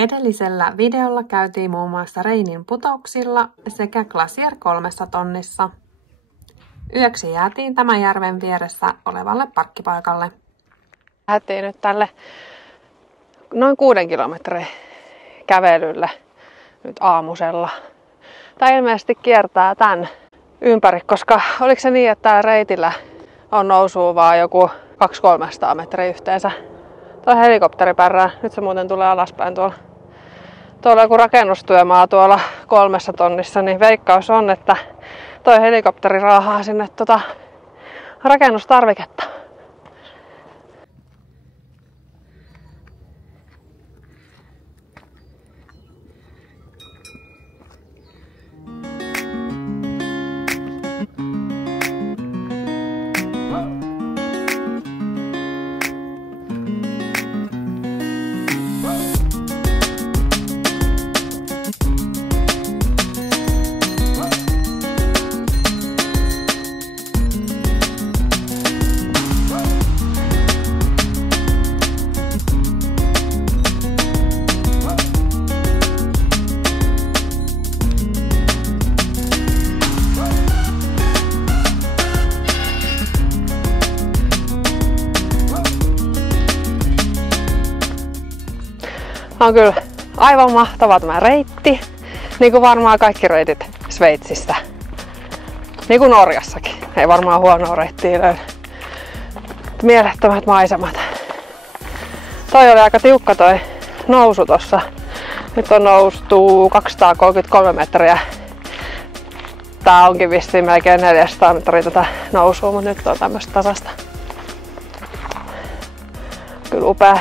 Edellisellä videolla käytiin muun muassa Reinin putouksilla sekä Glacier 3 tonnissa. Yöksi jäätiin tämän järven vieressä olevalle parkkipaikalle. Lähdettiin nyt tälle noin 6 kilometrin kävelylle nyt aamusella. Tämä ilmeisesti kiertää tän ympäri, koska oliko se niin, että täällä reitillä on nousua vaan joku 200-300 metriä yhteensä. Tuo helikopteri pärrää. Nyt se muuten tulee alaspäin tuolla. Tuolla joku rakennustyömaa tuolla 3 tonnissa, niin veikkaus on, että toi helikopteri raahaa sinne rakennustarviketta. On kyllä aivan mahtava tämä reitti, niin kuin varmaan kaikki reitit Sveitsistä. Niin kuin Norjassakin. Ei varmaan huonoa reittiä löydy. Mielettömät maisemat. Toi oli aika tiukka toi nousu tossa. Nyt on noustu 233 metriä. Tää onkin vissiin melkein 400 metriä tätä nousua, mutta nyt on tämmöstä tasasta. Kyllä upea.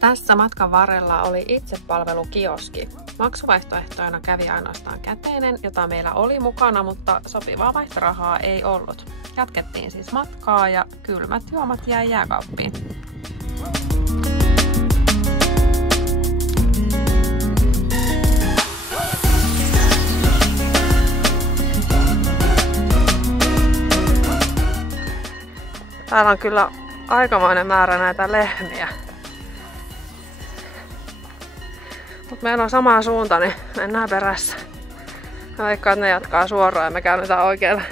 Tässä matkan varrella oli itsepalvelukioski. Maksuvaihtoehtoina kävi ainoastaan käteinen, jota meillä oli mukana, mutta sopivaa vaihtorahaa ei ollut. Jatkettiin siis matkaa ja kylmät juomat jäi jääkaappiin. Täällä on kyllä aikamoinen määrä näitä lehmiä. Mutta meillä on sama suunta, niin mennään perässä. Mä veikkaan, että ne jatkaa suoraan ja me käännytään oikealle.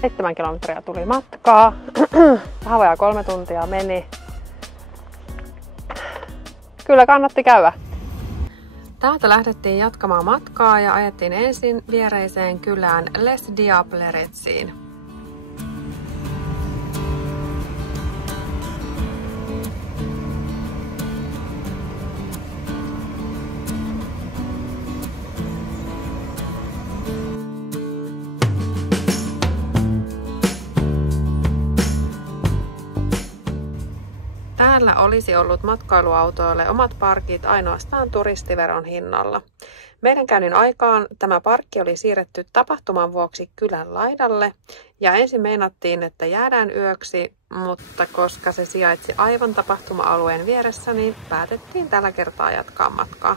Seitsemän kilometriä tuli matkaa. Vähän vajaa 3 tuntia meni. Kyllä kannatti käydä. Täältä lähdettiin jatkamaan matkaa ja ajettiin ensin viereiseen kylään Les Diableretsiin. Täällä olisi ollut matkailuautoille omat parkit ainoastaan turistiveron hinnalla. Meidän käynnin aikaan tämä parkki oli siirretty tapahtuman vuoksi kylän laidalle ja ensin meinattiin, että jäädään yöksi, mutta koska se sijaitsi aivan tapahtuma-alueen vieressä, niin päätettiin tällä kertaa jatkaa matkaa.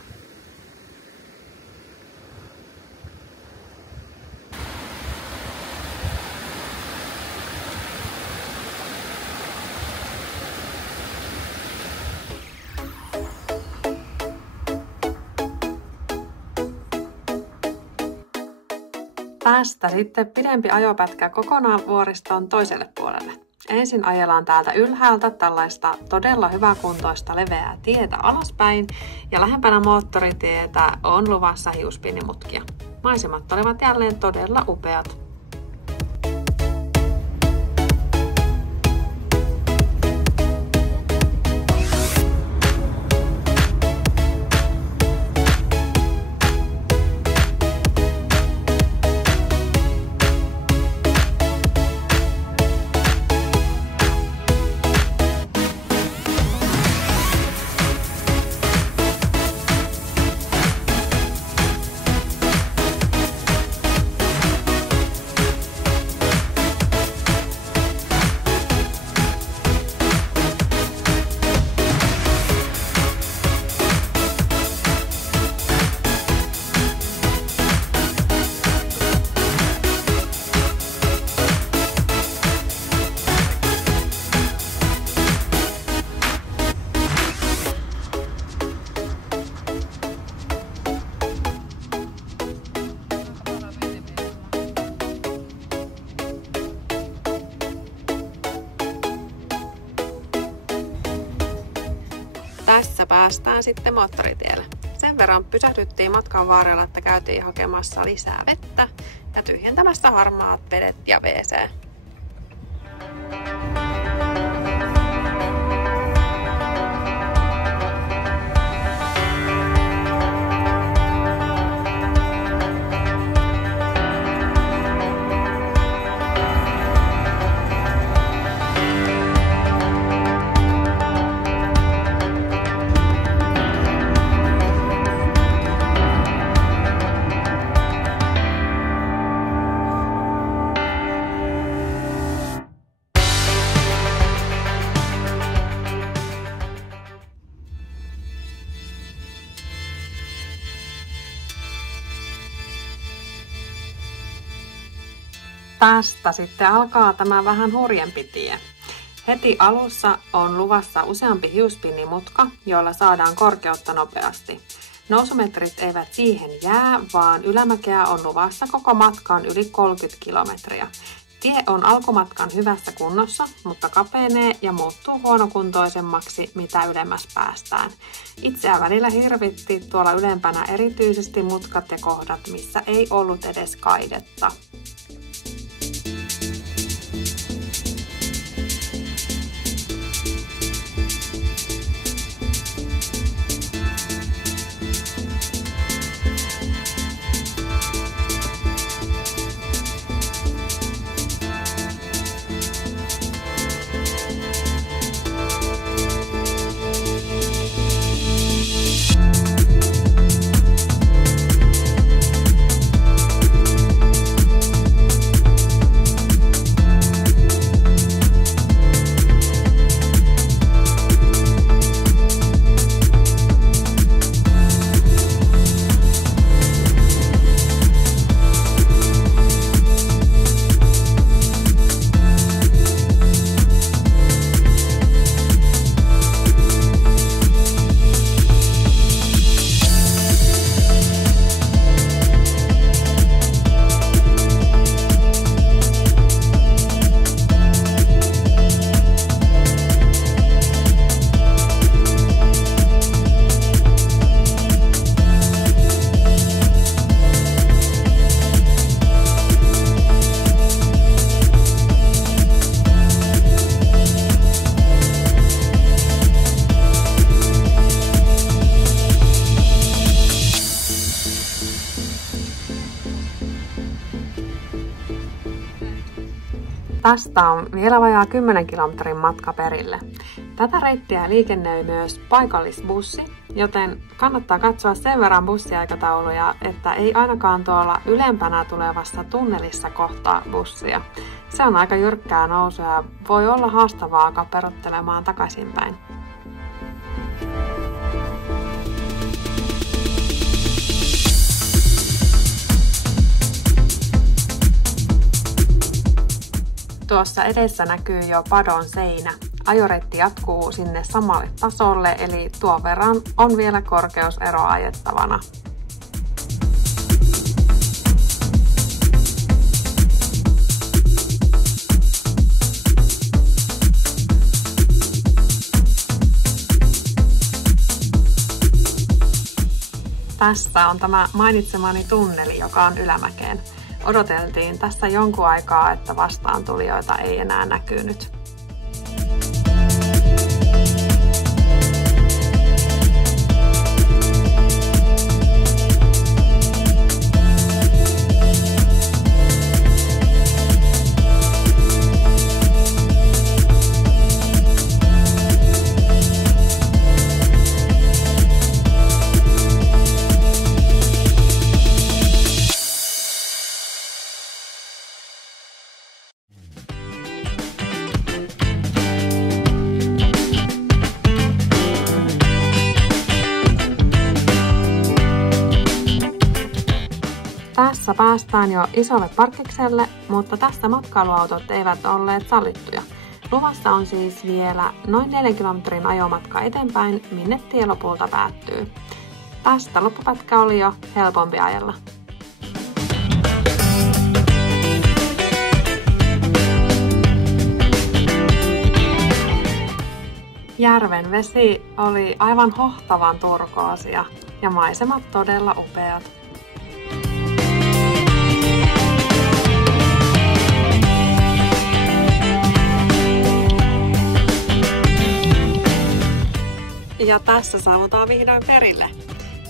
Tästä sitten pidempi ajopätkä kokonaan vuoriston toiselle puolelle. Ensin ajellaan täältä ylhäältä tällaista todella hyväkuntoista leveää tietä alaspäin ja lähempänä moottoritietä on luvassa hiuspiinimutkia. Maisemat olivat jälleen todella upeat. päästään sitten moottoritielle. Sen verran pysähdyttiin matkan varrella, että käytiin hakemassa lisää vettä ja tyhjentämässä harmaat vedet ja WC. Tästä sitten alkaa tämä vähän hurjempi tie. Heti alussa on luvassa useampi hiuspinnimutka, joilla saadaan korkeutta nopeasti. Nousumetrit eivät siihen jää, vaan ylämäkeä on luvassa koko matkaan yli 30 kilometriä. Tie on alkumatkan hyvässä kunnossa, mutta kapenee ja muuttuu huonokuntoisemmaksi, mitä ylemmäs päästään. Itseä välillä hirvitti tuolla ylempänä erityisesti mutkat ja kohdat, missä ei ollut edes kaidetta. Tästä on vielä vajaa 10 kilometrin matka perille. Tätä reittiä liikennöi myös paikallisbussi, joten kannattaa katsoa sen verran bussiaikatauluja, että ei ainakaan tuolla ylempänä tulevassa tunnelissa kohtaa bussia. Se on aika jyrkkää nousua ja voi olla haastavaa kaperottelemaan takaisinpäin. Tuossa edessä näkyy jo padon seinä. Ajoreitti jatkuu sinne samalle tasolle, eli tuon verran on vielä korkeuseroa ajettavana. Tässä on tämä mainitsemani tunneli, joka on ylämäkeen. Odoteltiin tässä jonkun aikaa, että vastaantulijoita ei enää näkynyt. Tässä päästään jo isolle parkkikselle, mutta tässä matkailuautot eivät olleet sallittuja. Luvassa on siis vielä noin 4 kilometrin ajomatka eteenpäin, minne tie lopulta päättyy. Tästä loppupätkä oli jo helpompi ajella. Järven vesi oli aivan hohtavan turkoosia ja maisemat todella upeat. Ja tässä saavutaan vihdoin perille.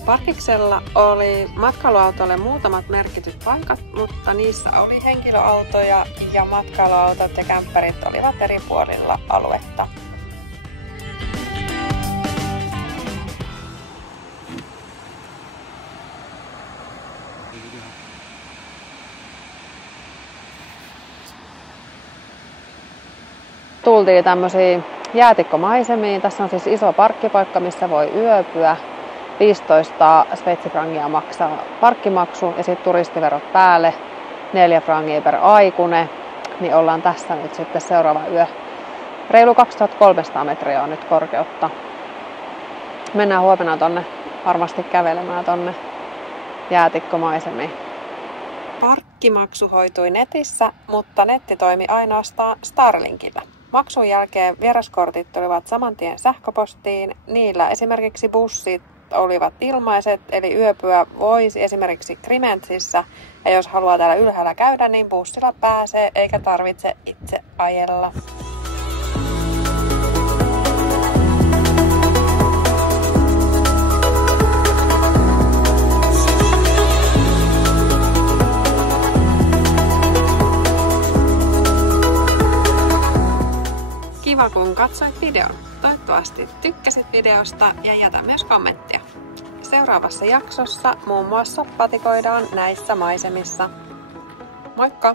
Parkiksella oli matkailuautoille muutamat merkityt paikat, mutta niissä oli henkilöautoja ja matkailuautot ja kämppärit olivat eri puolilla aluetta. Tultiin tämmöisiin jäätikkomaisemiin. Tässä on siis iso parkkipaikka, missä voi yöpyä. 15 sveitsifrangia maksaa parkkimaksu ja sitten turistiverot päälle 4 frangia per aikune. Niin ollaan tässä nyt sitten seuraava yö. Reilu 2300 metriä on nyt korkeutta. Mennään huomenna tonne varmasti kävelemään tonne jäätikkomaisemiin. Parkkimaksu hoitui netissä, mutta netti toimi ainoastaan Starlinkilla. Maksun jälkeen vieraskortit tulivat saman tien sähköpostiin. Niillä esimerkiksi bussit olivat ilmaiset, eli yöpyä voisi esimerkiksi Krimentsissä. Ja jos haluaa täällä ylhäällä käydä, niin bussilla pääsee eikä tarvitse itse ajella. Kiva kun katsoit videon. Toivottavasti tykkäsit videosta ja jätä myös kommenttia. Seuraavassa jaksossa muun muassa patikoidaan näissä maisemissa. Moikka!